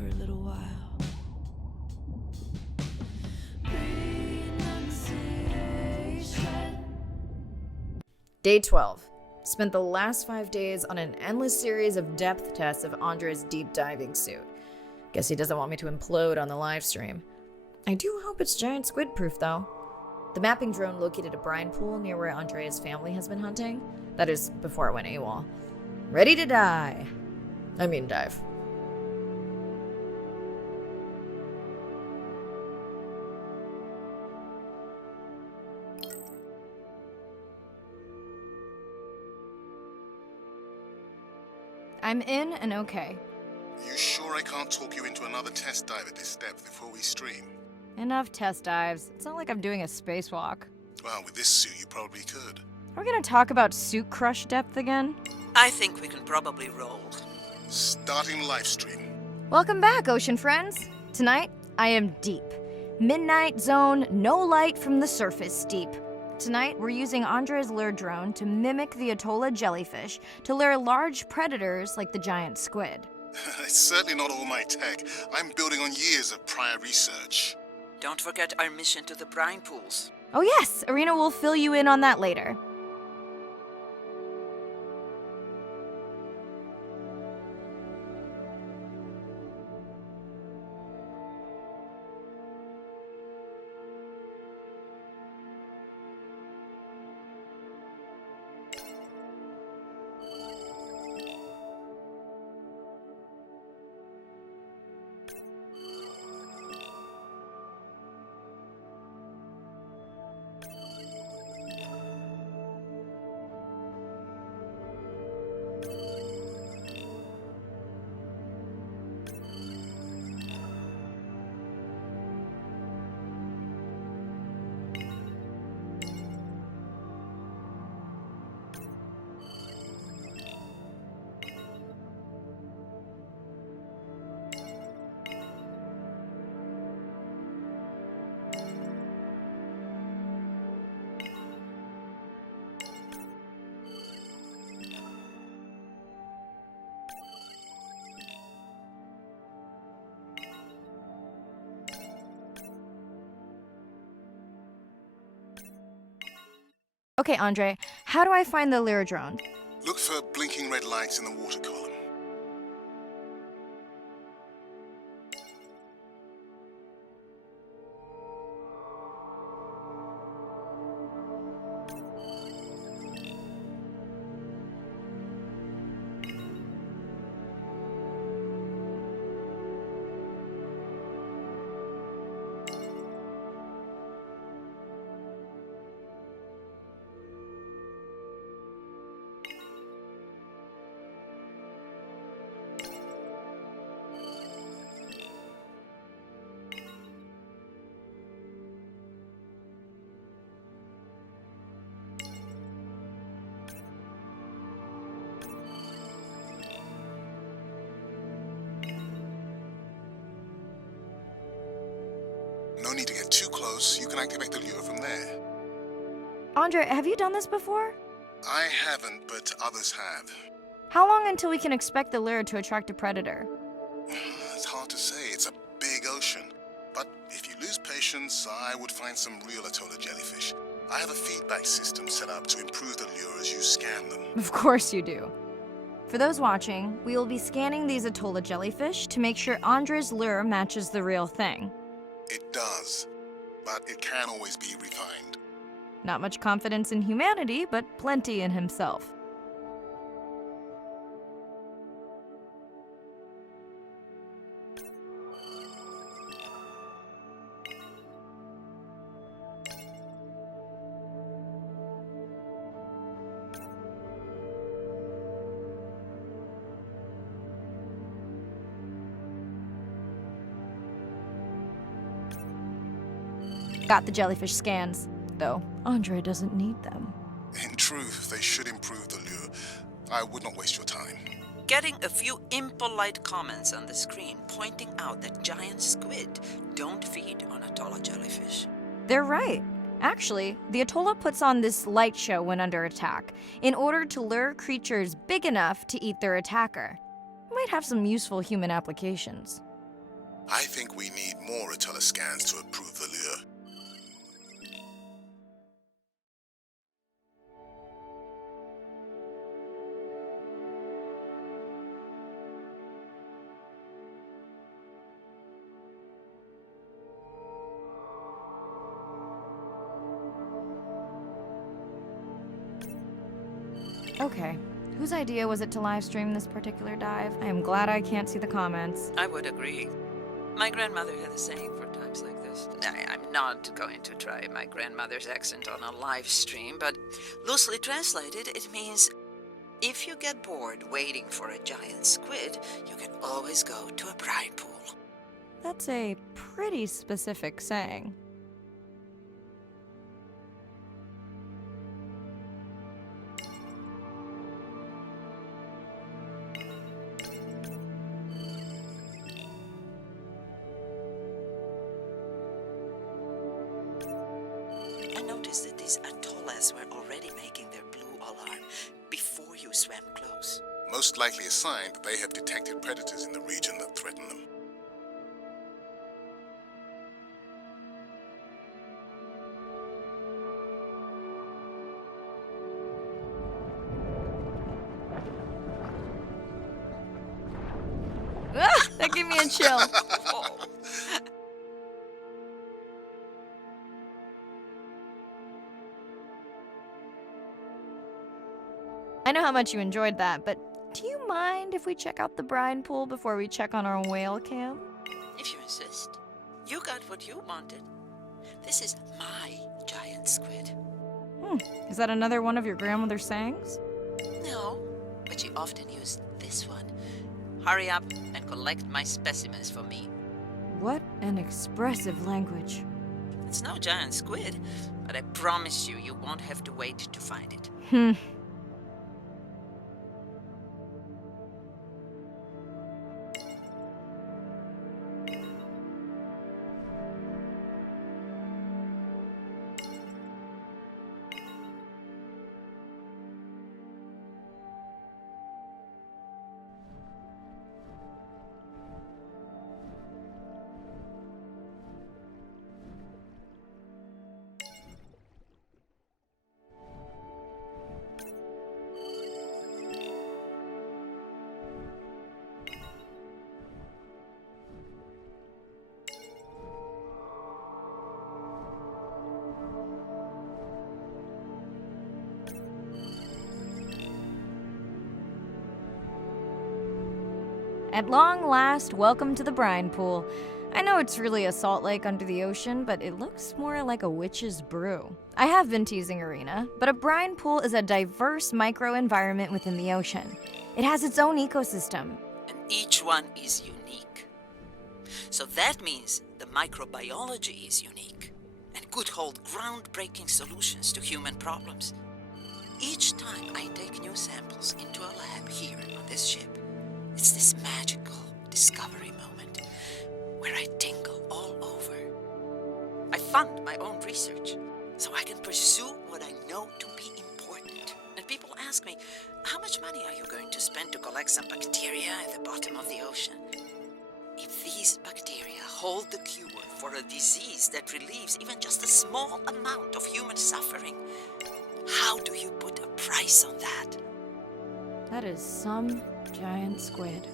for a little while. Renunciation. Day 12. Spent the last 5 days on an endless series of depth tests of Andre's deep diving suit. Guess he doesn't want me to implode on the live stream. I do hope it's giant squid proof though. The mapping drone located a brine pool near where Andrea's family has been hunting. That is, before it went AWOL. Ready to dive. I'm in and okay. You sure I can't talk you into another test dive at this depth before we stream? Enough test dives. It's not like I'm doing a spacewalk. Well, with this suit you probably could. Are we gonna talk about suit crush depth again? I think we can probably roll. Starting live stream. Welcome back, ocean friends. Tonight, I am deep. Midnight zone, no light from the surface deep. Tonight, we're using Andre's lure drone to mimic the Atolla jellyfish to lure large predators like the giant squid. It's certainly not all my tech. I'm building on years of prior research. Don't forget our mission to the brine pools. Oh yes, Arena will fill you in on that later. Okay, Andre, how do I find the lure drone? Look for blinking red lights in the water column. No need to get too close. You can activate the lure from there. Andre, have you done this before? I haven't, but others have. How long until we can expect the lure to attract a predator? It's hard to say. It's a big ocean. But if you lose patience, I would find some real Atolla jellyfish. I have a feedback system set up to improve the lure as you scan them. Of course you do. For those watching, we will be scanning these Atolla jellyfish to make sure Andre's lure matches the real thing. It does, but it can always be refined. Not much confidence in humanity, but plenty in himself. Got the jellyfish scans, though Andre doesn't need them. In truth, they should improve the lure. I would not waste your time. Getting a few impolite comments on the screen pointing out that giant squid don't feed on Atolla jellyfish. They're right. Actually, the Atolla puts on this light show when under attack, in order to lure creatures big enough to eat their attacker. Might have some useful human applications. I think we need more Atala scans to approve the lure. Okay, whose idea was it to live stream this particular dive? I am glad I can't see the comments. I would agree. My grandmother had a saying for times like this. I'm not going to try my grandmother's accent on a live stream, but loosely translated, it means if you get bored waiting for a giant squid, you can always go to a brine pool. That's a pretty specific saying. I noticed that these atollas were already making their blue alarm before you swam close. Most likely a sign that they have detected predators in the region that threaten them. Ah, that gave me a chill. Oh. I know how much you enjoyed that, but do you mind if we check out the brine pool before we check on our whale cam? If you insist. You got what you wanted. This is my giant squid. Is that another one of your grandmother's sayings? No, but she often used this one. Hurry up and collect my specimens for me. What an expressive language. It's no giant squid, but I promise you, you won't have to wait to find it. At long last, welcome to the brine pool. I know it's really a salt lake under the ocean, but it looks more like a witch's brew. I have been teasing Arena, but a brine pool is a diverse microenvironment within the ocean. It has its own ecosystem. And each one is unique. So that means the microbiology is unique and could hold groundbreaking solutions to human problems. Each time I take new samples into a lab here on this ship, it's this magical discovery moment where I tingle all over. I fund my own research so I can pursue what I know to be important. And people ask me, how much money are you going to spend to collect some bacteria at the bottom of the ocean? If these bacteria hold the cure for a disease that relieves even just a small amount of human suffering, how do you put a price on that? That is some giant squid.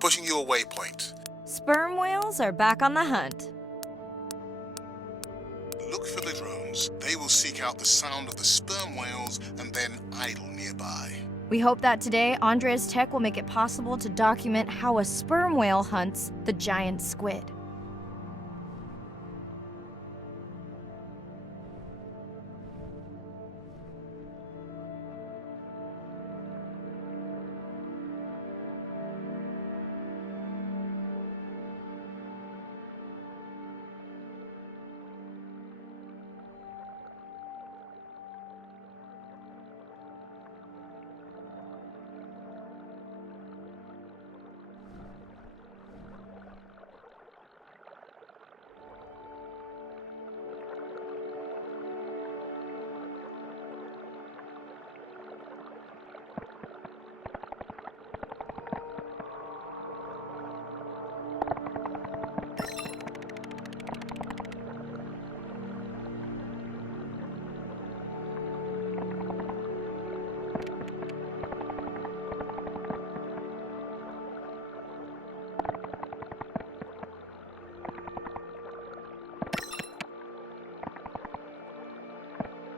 Pushing you a waypoint. Sperm whales are back on the hunt. Look for the drones. They will seek out the sound of the sperm whales and then idle nearby. We hope that today, Andrea's tech will make it possible to document how a sperm whale hunts the giant squid.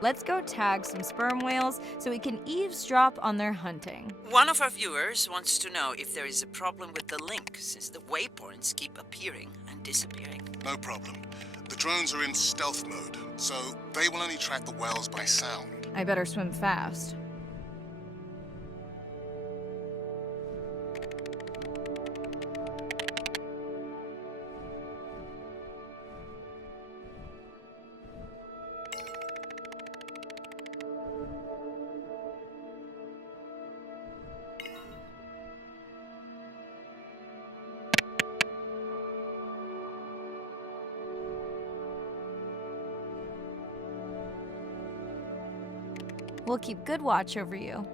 Let's go tag some sperm whales so we can eavesdrop on their hunting. One of our viewers wants to know if there is a problem with the link, since the waypoints keep appearing and disappearing. No problem. The drones are in stealth mode, so they will only track the whales by sound. I better swim fast. We'll keep good watch over you.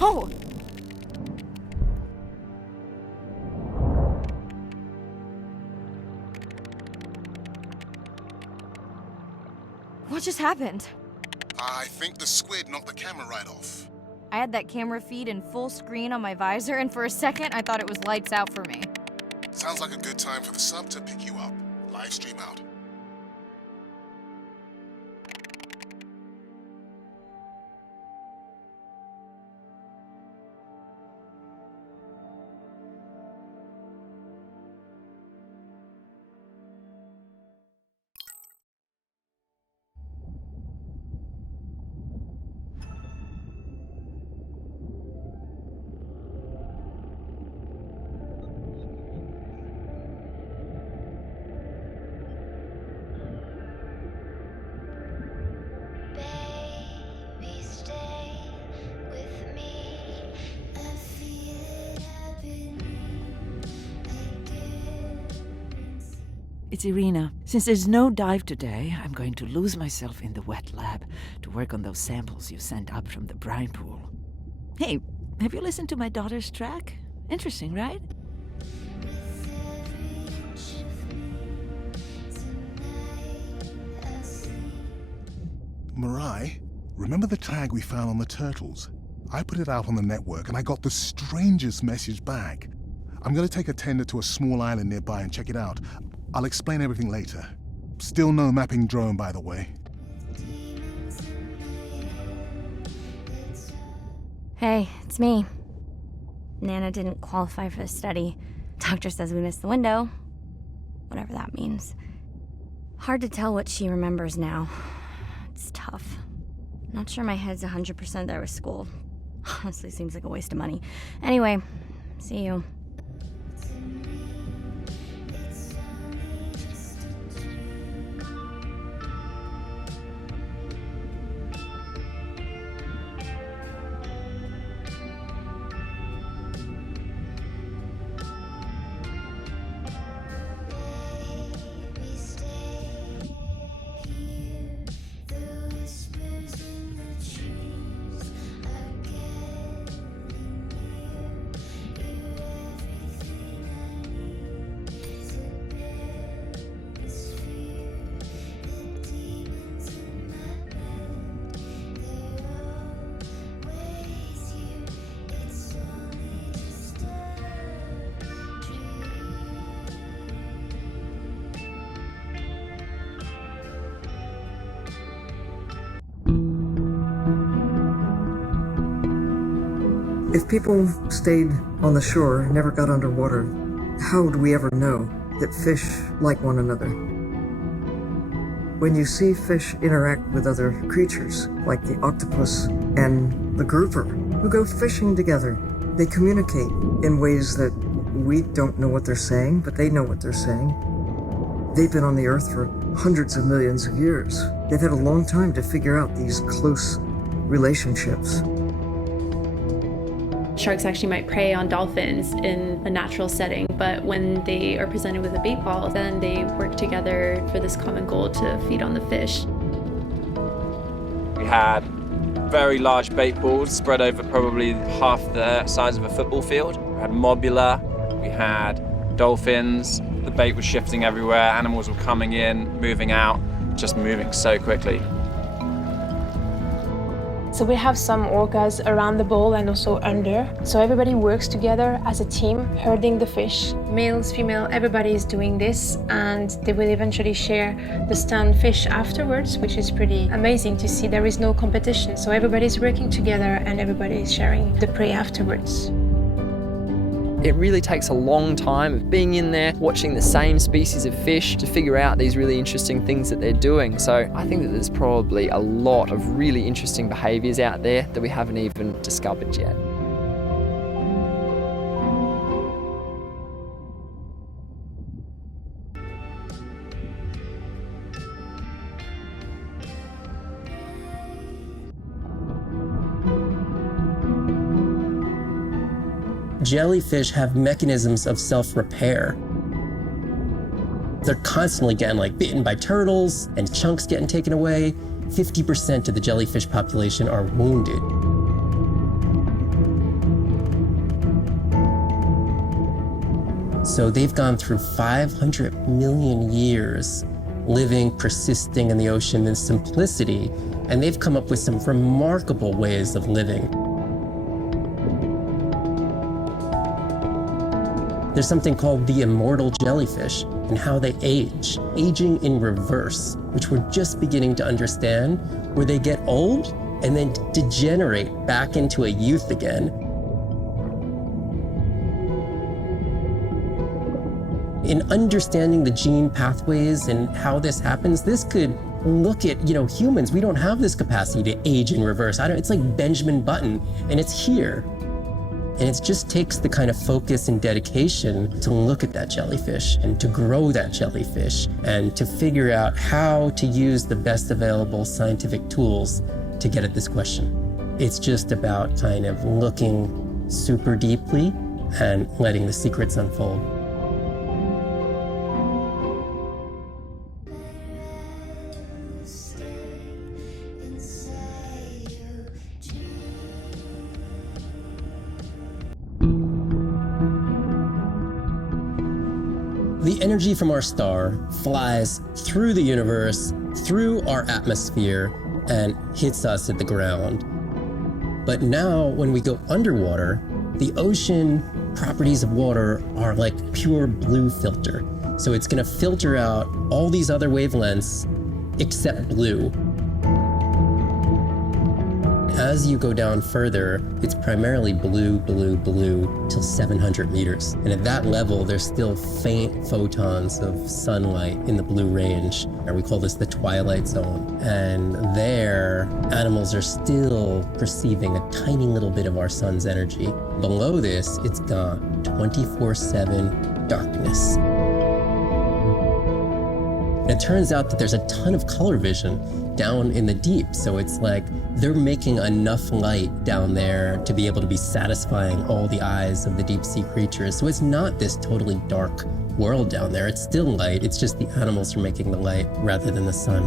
Whoa! What just happened? I think the squid knocked the camera right off. I had that camera feed in full screen on my visor, and for a second I thought it was lights out for me. Sounds like a good time for the sub to pick you up. Live stream out. Baby, stay with me. I feel it happening again. It's Irina. Since there's no dive today, I'm going to lose myself in the wet lab to work on those samples you sent up from the brine pool. Hey, have you listened to my daughter's track? Interesting, right? With every inch of me, tonight I sleep. Mirai, remember the tag we found on the turtles? I put it out on the network and I got the strangest message back. I'm gonna take a tender to a small island nearby and check it out. I'll explain everything later. Still no mapping drone, by the way. Demons in my head, it's Hey, it's me. Nana didn't qualify for the study. Doctor says we missed the window. Whatever that means. Hard to tell what she remembers now. It's tough. Not sure my head's 100% there with school. Honestly, seems like a waste of money. Anyway, see you. it's only just a dream. If people stayed on the shore, never got underwater, how would we ever know that fish like one another? When you see fish interact with other creatures, like the octopus and the grouper, who go fishing together, they communicate in ways that we don't know what they're saying, but they know what they're saying. They've been on the earth for hundreds of millions of years. They've had a long time to figure out these close relationships. Sharks actually might prey on dolphins in a natural setting, but when they are presented with a bait ball, then they work together for this common goal to feed on the fish. We had very large bait balls spread over probably half the size of a football field. We had mobula, we had dolphins, the bait was shifting everywhere, animals were coming in, moving out, just moving so quickly. So we have some orcas around the bowl and also under. So everybody works together as a team, herding the fish. Males, female, everybody is doing this, and they will eventually share the stunned fish afterwards, which is pretty amazing to see. There is no competition, so everybody's working together and everybody is sharing the prey afterwards. It really takes a long time of being in there, watching the same species of fish to figure out these really interesting things that they're doing. So I think that there's probably a lot of really interesting behaviours out there that we haven't even discovered yet. Jellyfish have mechanisms of self-repair. They're constantly getting bitten by turtles and chunks getting taken away. 50% of the jellyfish population are wounded. So they've gone through 500 million years living, persisting in the ocean in simplicity, and they've come up with some remarkable ways of living. There's something called the immortal jellyfish and how they age, aging in reverse, which we're just beginning to understand, where they get old and then degenerate back into a youth again. In understanding the gene pathways and how this happens, this could look at, humans. We don't have this capacity to age in reverse. It's like Benjamin Button, and it's here. And it just takes the kind of focus and dedication to look at that jellyfish and to grow that jellyfish and to figure out how to use the best available scientific tools to get at this question. It's just about kind of looking super deeply and letting the secrets unfold. The energy from our star flies through the universe, through our atmosphere, and hits us at the ground. But now, when we go underwater, the ocean properties of water are like pure blue filter. So it's gonna filter out all these other wavelengths except blue. As you go down further, it's primarily blue, blue, blue till 700 meters. And at that level, there's still faint photons of sunlight in the blue range, or we call this the twilight zone. And there, animals are still perceiving a tiny little bit of our sun's energy. Below this, it's gone 24/7 darkness. And it turns out that there's a ton of color vision down in the deep. So it's like they're making enough light down there to be able to be satisfying all the eyes of the deep sea creatures. So it's not this totally dark world down there. It's still light. It's just the animals are making the light rather than the sun.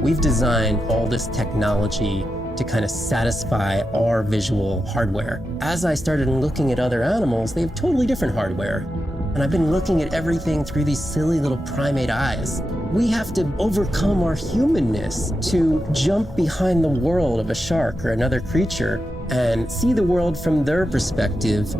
We've designed all this technology to kind of satisfy our visual hardware. As I started looking at other animals, they have totally different hardware. And I've been looking at everything through these silly little primate eyes. We have to overcome our humanness to jump behind the world of a shark or another creature and see the world from their perspective.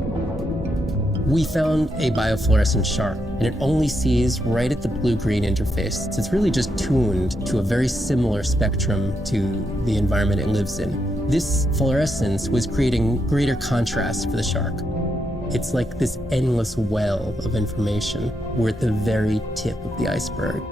We found a biofluorescent shark. and it only sees right at the blue-green interface. So it's really just tuned to a very similar spectrum to the environment it lives in. This fluorescence was creating greater contrast for the shark. It's like this endless well of information. We're at the very tip of the iceberg.